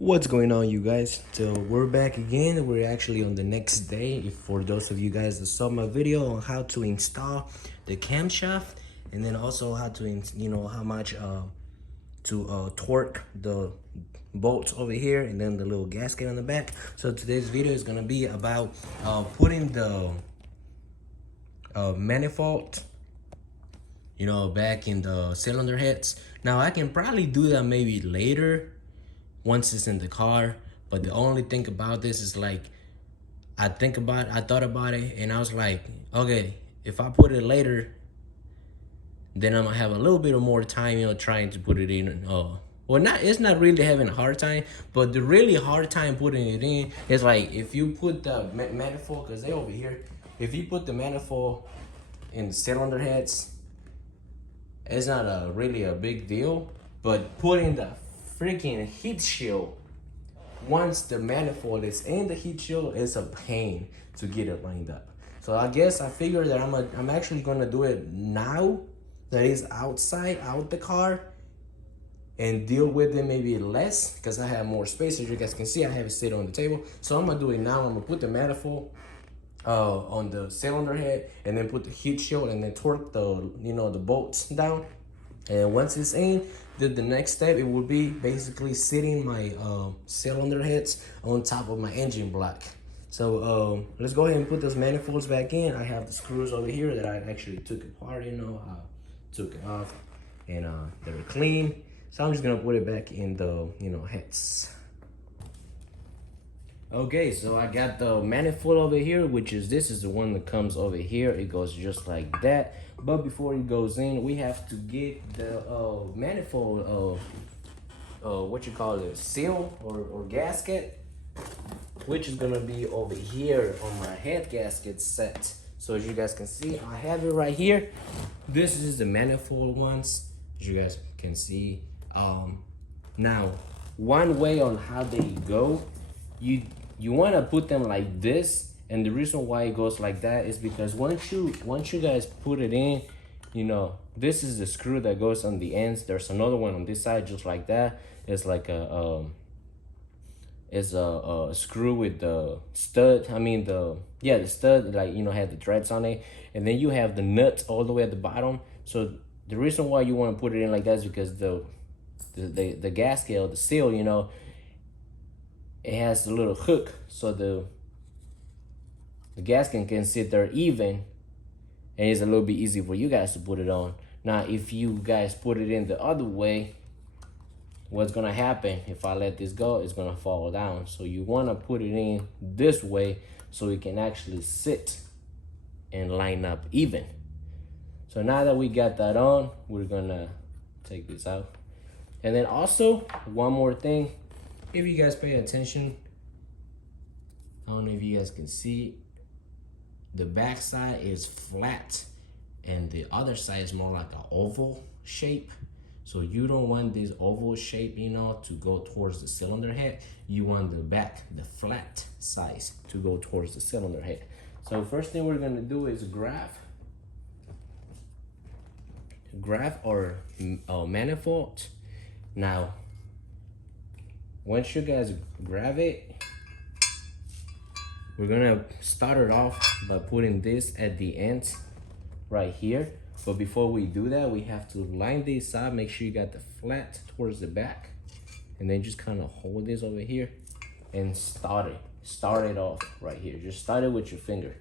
What's going on, you guys? So we're back again. We're actually on the next day. If for those of you guys that saw my video on how to install the camshaft, and then also how to how much to torque the bolts over here, and then the little gasket on the back. So today's video is gonna be about putting the manifold back in the cylinder heads. Now I can probably do that maybe later once it's in the car, but the only thing about this is like I thought about it, and I was like, okay, if I put it later, then I'm gonna have a little bit of more time, trying to put it in. Well, it's not really having a hard time, but the really hard time putting it in is like if you put the manifold, because they over here, if you put the manifold in the cylinder heads, it's not really a big deal, but putting the freaking heat shield, once the manifold is in the heat shield, it's a pain to get it lined up. So I guess I figured that I'm actually gonna do it now that is outside out the car, and deal with it maybe less because I have more space. As you guys can see, I have it sit on the table. So I'm gonna do it now. I'm gonna put the manifold on the cylinder head, and then put the heat shield, and then torque the the bolts down. And once it's in, the next step, it will be basically sitting my cylinder heads on top of my engine block. So let's go ahead and put those manifolds back in. I have the screws over here that I actually took apart, took it off, and they were clean. So I'm just gonna put it back in the heads. Okay, so I got the manifold over here, this is the one that comes over here. It goes just like that. But before it goes in, we have to get the manifold, what you call it, seal or gasket, which is gonna be over here on my head gasket set. So as you guys can see, I have it right here. This is the manifold ones, as you guys can see. Now, one way on how they go, you want to put them like this, and the reason why it goes like that is because once you guys put it in, this is the screw that goes on the ends. There's another one on this side just like that. It's like a screw with the stud. I mean the stud, like had the threads on it, and then you have the nuts all the way at the bottom. So the reason why you want to put it in like that is because the gasket or the seal, it has a little hook, so the gasket can sit there even, and it's a little bit easy for you guys to put it on. Now, if you guys put it in the other way, what's gonna happen if I let this go? It's gonna fall down. So you wanna put it in this way so it can actually sit and line up even. So now that we got that on, we're gonna take this out. And then also, one more thing, if you guys pay attention, I don't know if you guys can see, the back side is flat and the other side is more like an oval shape. So you don't want this oval shape, to go towards the cylinder head. You want the flat size to go towards the cylinder head. So first thing we're gonna do is grab our manifold. Now, once you guys grab it, we're gonna start it off by putting this at the end right here. But before we do that, we have to line this up, make sure you got the flat towards the back, and then just kind of hold this over here and start it off right here. Just start it with your finger,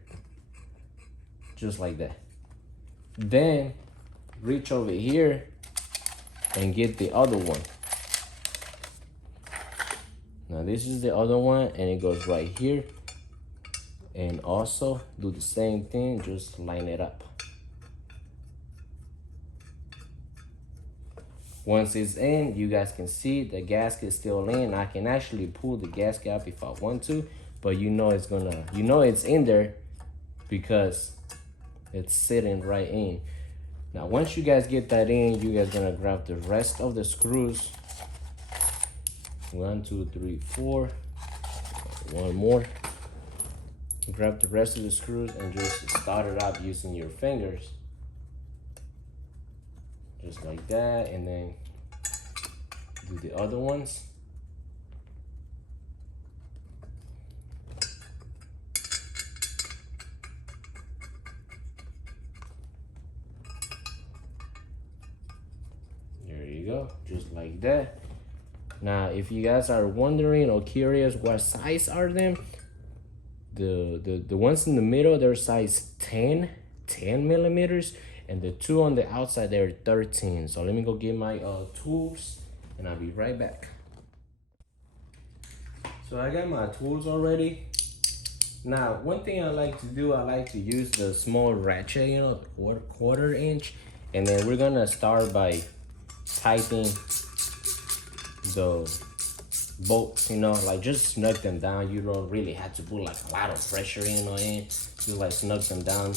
just like that. Then reach over here and get the other one. Now this is the other one, and it goes right here. And also do the same thing, just line it up. Once it's in, you guys can see the gasket is still in. I can actually pull the gasket up if I want to, but it's in there because it's sitting right in. Now, once you guys get that in, you guys gonna grab the rest of the screws. 1, 2, 3, 4. One more. Grab the rest of the screws and just start it up using your fingers. Just like that, and then do the other ones. like that. Now, if you guys are wondering or curious what size are them, the ones in the middle, they're size 10 millimeters, and the two on the outside, they're 13. So let me go get my tools, and I'll be right back. So I got my tools already. Now, one thing I like to do, I like to use the small ratchet, you know, quarter inch, and then we're gonna start by tightening the bolts, you know, like just snug them down. You don't really have to put like a lot of pressure in or in. Just like snug them down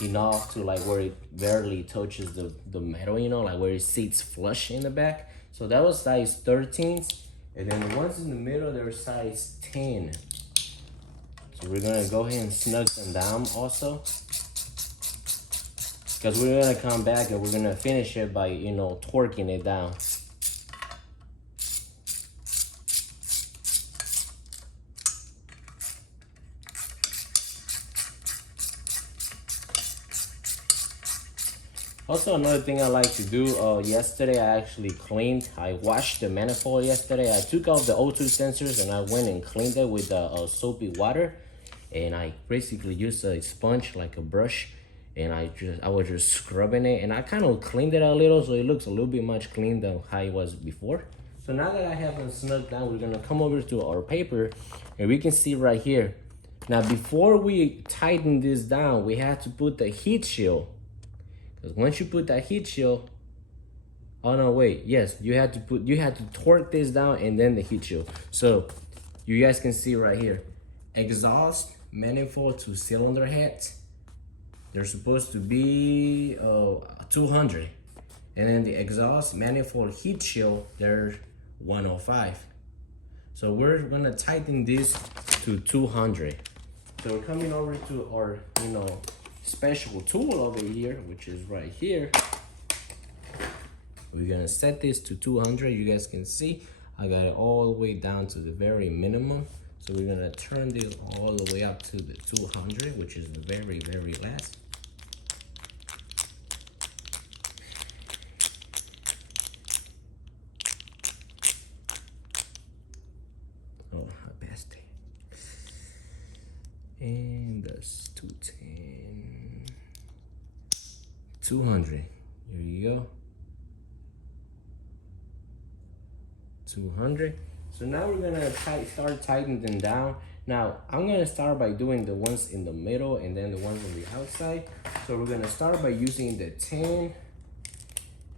enough to like where it barely touches the metal, you know, like where it sits flush in the back. So that was size 13s, and then the ones in the middle, they're size 10. So we're gonna go ahead and snug them down also, because we're gonna come back and we're gonna finish it by, you know, torquing it down. Also, another thing I like to do, yesterday I actually I washed the manifold yesterday. I took off the O2 sensors and I went and cleaned it with soapy water. And I basically used a sponge, like a brush, and I was just scrubbing it. And I kind of cleaned it a little, so it looks a little bit much clean than how it was before. So now that I have them snugged down, we're gonna come over to our paper, and we can see right here. Now, before we tighten this down, we have to put the heat shield. Because once you put that heat shield, oh no, wait, yes, you had to torque this down and then the heat shield. So you guys can see right here, exhaust, manifold to cylinder heads, they're supposed to be 200. And then the exhaust, manifold, heat shield, they're 105. So we're gonna tighten this to 200. So we're coming over to our, you know, special tool over here, which is right here. We're gonna set this to 200. You guys can see I got it all the way down to the very minimum. So we're gonna turn this all the way up to the 200, which is the very, very last. Oh, I passed it. And that's 210. 200. Here you go. 200. So now we're gonna start tightening them down. Now I'm gonna start by doing the ones in the middle and then the ones on the outside. So we're gonna start by using the 10,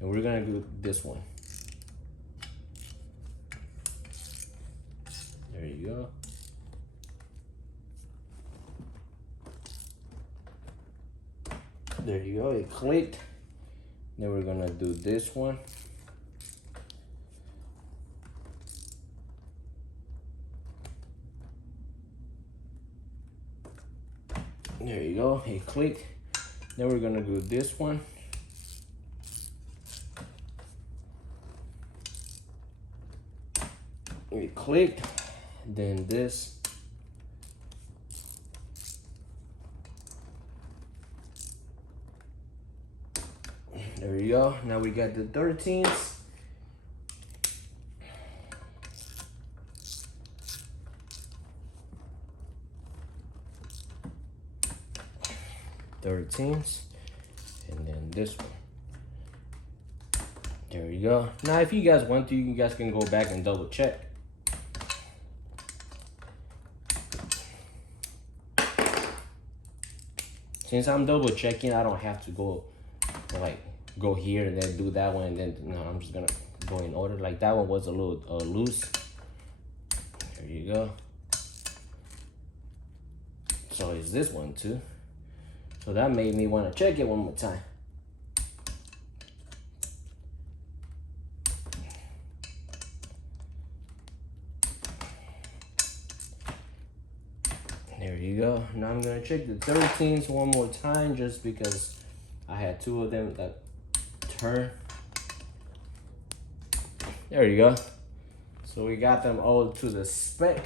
and we're gonna do this one. There you go. There you go, it clicked. Then we're gonna do this one. There you go, it clicked. Then we're gonna do this one. It clicked. Then this. There you go. Now we got the 13s. And then this one. There you go. Now if you guys want to, you guys can go back and double check. Since I'm double checking, I don't have to go here and then do that one, and then no, I'm just gonna go in order. Like that one was a little loose. There you go. So is this one too. So that made me want to check it one more time. There you go. Now I'm gonna check the 13s one more time, just because I had two of them that turn. There you go. So we got them all to the spec.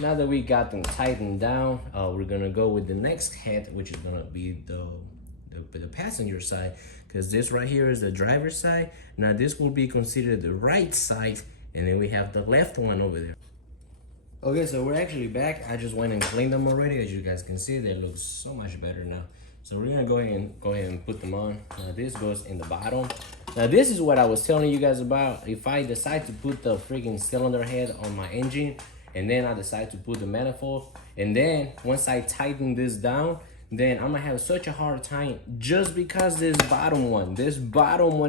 Now that we got them tightened down, we're gonna go with the next head, which is gonna be the the passenger side, because this right here is the driver's side. Now this will be considered the right side, and then we have the left one over there. Okay, so we're actually back. I just went and cleaned them already. As you guys can see, they look so much better now. So we're gonna go ahead and put them on. Now this goes in the bottom. Now this is what I was telling you guys about. If I decide to put the freaking cylinder head on my engine, and then I decide to put the manifold, and then once I tighten this down, then I'm gonna have such a hard time just because this bottom one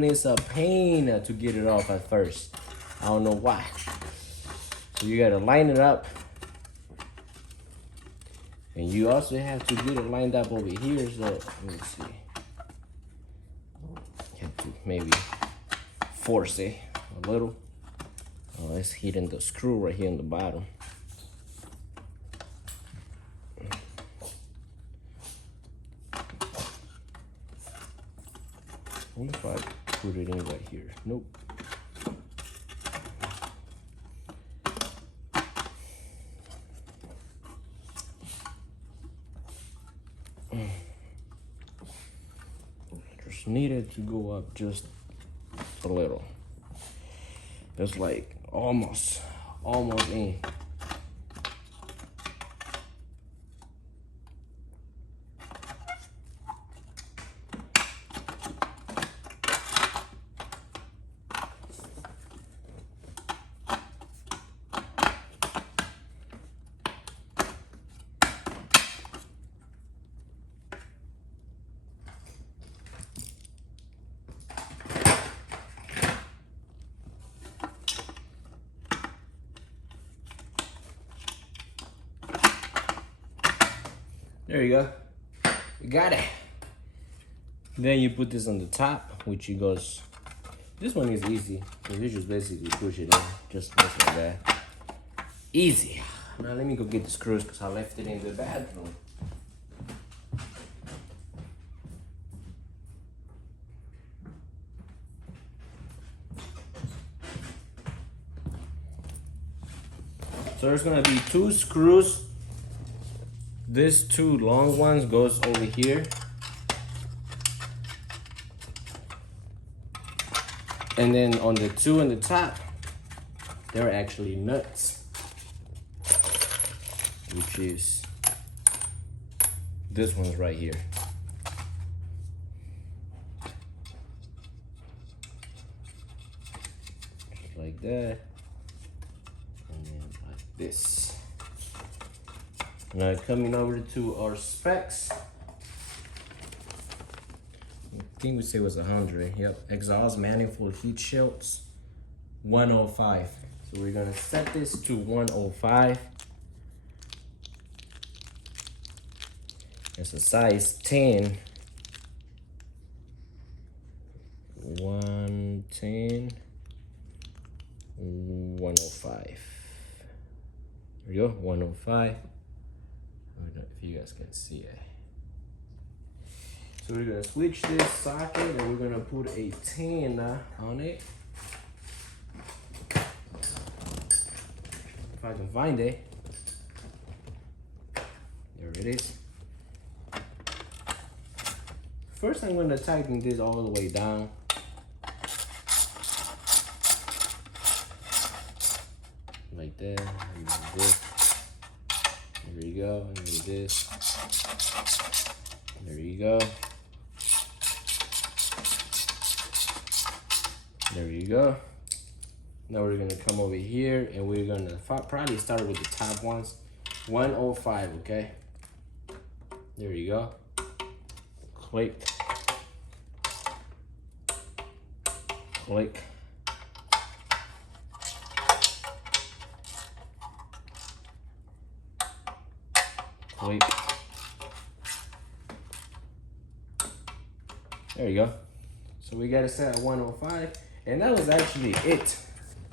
is a pain to get it off at first. I don't know why. So you gotta line it up. And you also have to get it lined up over here. So let me see. You have to maybe force it a little. Oh, it's hitting the screw right here in the bottom. What if I put it in right here? Nope. Just needed to go up just a little. It's like almost in. There you go. You got it. Then you put this on the top, which it goes. This one is easy. You just basically push it in, just like that. Easy. Now let me go get the screws because I left it in the bathroom. So there's gonna be 2 screws. These 2 long ones goes over here. And then on the 2 on the top, they're actually nuts. Which is this one's right here. Just like that. And then like this. Now coming over to our specs. I think we say it was 100. Yep, exhaust manifold heat shields, 105. So we're gonna set this to 105. It's a size 10. 110. 105. There we go, 105. I don't know if you guys can see it. So we're gonna switch this socket and we're gonna put a 10 on it. If I can find it. There it is. First I'm gonna tighten this all the way down. Like that, and then this. There you go, and then this. There you go. There you go. Now we're gonna come over here and we're gonna probably start with the top ones. 105, okay? There you go. Click. Click. Click. There you go. So we got it set at 105, and that was actually it.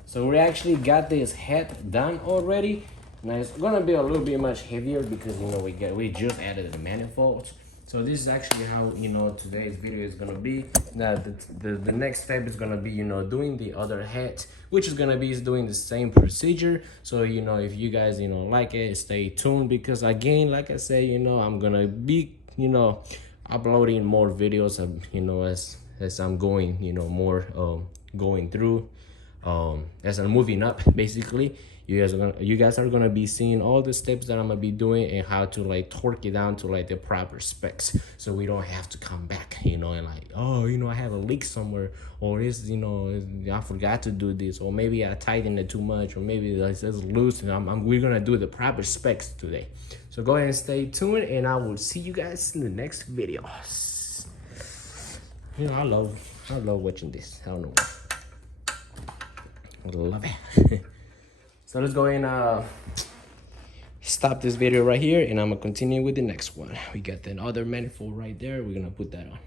So we actually got this head done already. Now it's gonna be a little bit much heavier because we just added the manifolds. So this is actually how today's video is gonna be. Now the next step is gonna be doing the other head, which is gonna be doing the same procedure. So if you guys like it, stay tuned because again, like I said, I'm gonna be uploading more videos of, you know, as I'm going, you know, more going through, as I'm moving up. Basically, you guys are gonna be seeing all the steps that I'm gonna be doing and how to like torque it down to like the proper specs, so we don't have to come back, you know, and like, oh, you know, I have a leak somewhere, or it's, you know, I forgot to do this, or maybe I tightened it too much, or maybe it's loose, and we're gonna do the proper specs today. So go ahead and stay tuned, and I will see you guys in the next video. You know, I love watching this. I don't know why. I love it. So let's go and stop this video right here, and I'm gonna continue with the next one. We got the other manifold right there. We're gonna put that on.